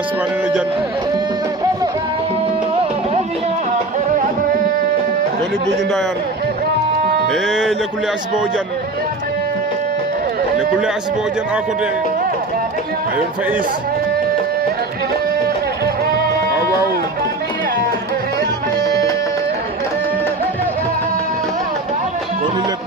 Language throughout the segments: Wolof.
Asmane no Diane Tony Buju Ndayane Lekoulé Asibao Diane à côté ayon Faïs waaw Tony Lek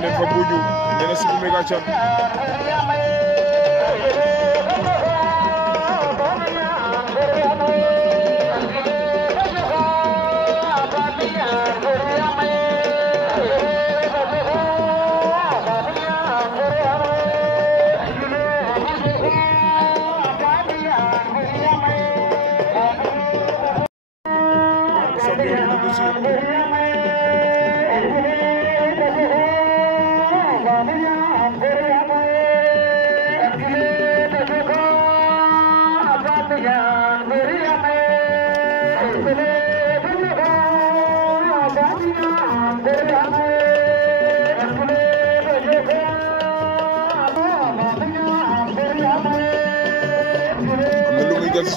nen fa Buju nena sibu Mega Thiam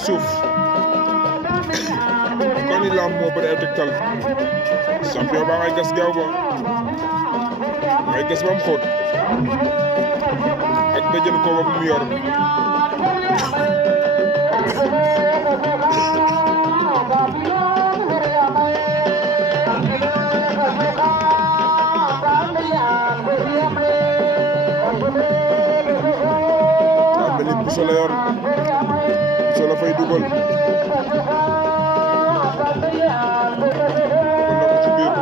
suuf kon ni lamb moo bëri ay tegtal champion ba ngay gas gaaw ba ngay gas ba mu xóot ak bëjën ko ba mu yor ambeli puso la yor la fay dugal kon na ko ci biir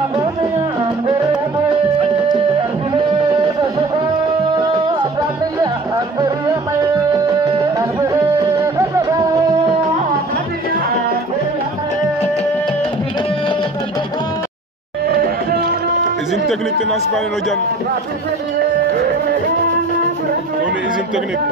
usine technique te Asmane no Diane on est usine technique